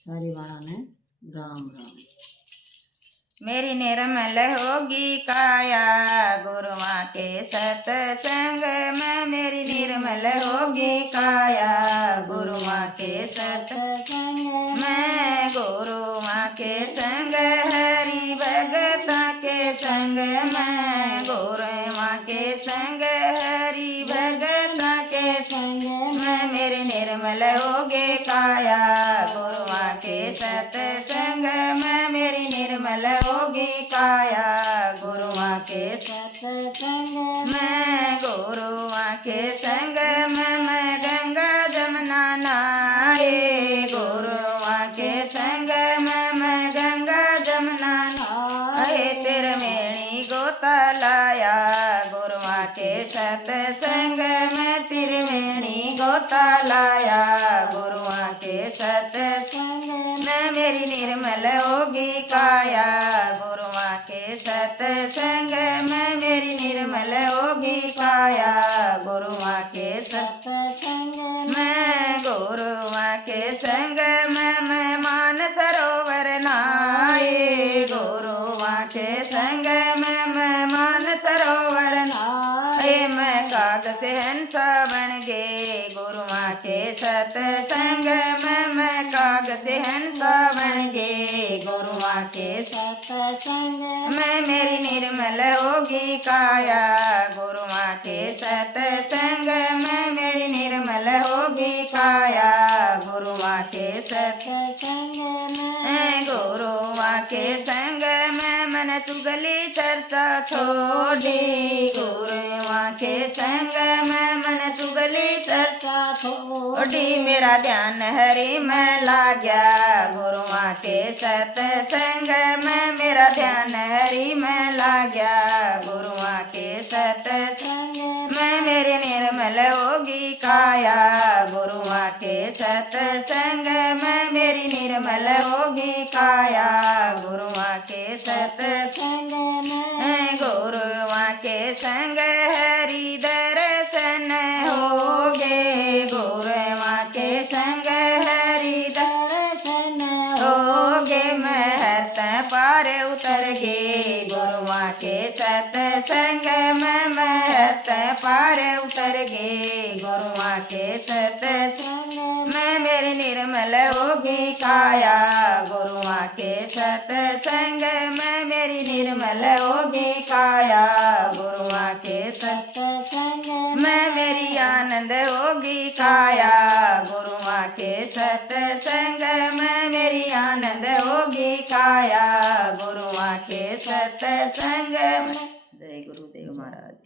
सारी बाणा ने राम राम। मेरी निर्मल होगी काया गुरुआ के सत्संग में, मेरी निर्मल होगी काया गुरुआ के सत्संग में। गुरुआ के संग हरि भगता के संग में, गुरुआ के संग हरि भगता के संग में। मेरी निर्मल होगी काया गुरुआ के सत्संग में, मेरी निर्मल होगी काया गुरुआ के सत्संग में। गुरुआ के संग में मैं गंगा जमुना नहाए, गुरुआ के संग में मैं गंगा जमुना नहाए। त्रिवेणी गोता लाया गुरुआ के सत्संग में, त्रिवेणी गोता लाया गुरुआ के सत्संग में। मेरी निर्मल होगी काया गुरुआ के सत्संग में, मेरी निर्मल होगी काया गुरुआ के सत्संग में। गुरुआ के संग में मैं मानसरोवर नहाए, गुरुआ के संग में मैं मानसरोवर नहाए। मैं काग से हंसा बन गे गुरुआ के सत्संग में, मैं काग से हंसा बन गे गुरुआ के सत्संग में। मेरी निर्मल होगी काया गुरुआ के सत्संग में, मेरी निर्मल होगी काया गुरुआ के सत्संग में। गुरुआ के संग में मन चुगली चर्चा छोड़ी, गुरुआ के संग में मन चुगली चर्चा छोड़ी। मेरा ध्यान हरि में लाग्या गुरुआ के सत्संग में, मेरा ध्यान हरि में लाग्या गुरुआ के सत्संग में। मेरी निर्मल होगी काया गुरुआ के सत्संग में, मेरी निर्मल होगी काया गुरुआ के सत्संग में। गुरुआ के संग हरि दर्शन होगे, गुरुआ के संग हरि दर्शन होगे। महत पार उतर गे गुरुआ के सत्संग में, महत पार उतर गे गुरुआ के सत्संग में। मेरी निर्मल होगी काया गुरुआ के सत्संग में, मेरी निर्मल होगी काया गुरुआ के सत्संग में। मेरी आनंद होगी काया गुरुआ के सत्संग में, मेरी आनंद होगी काया गुरुआ के सत्संग में। जय गुरुदेव महाराज।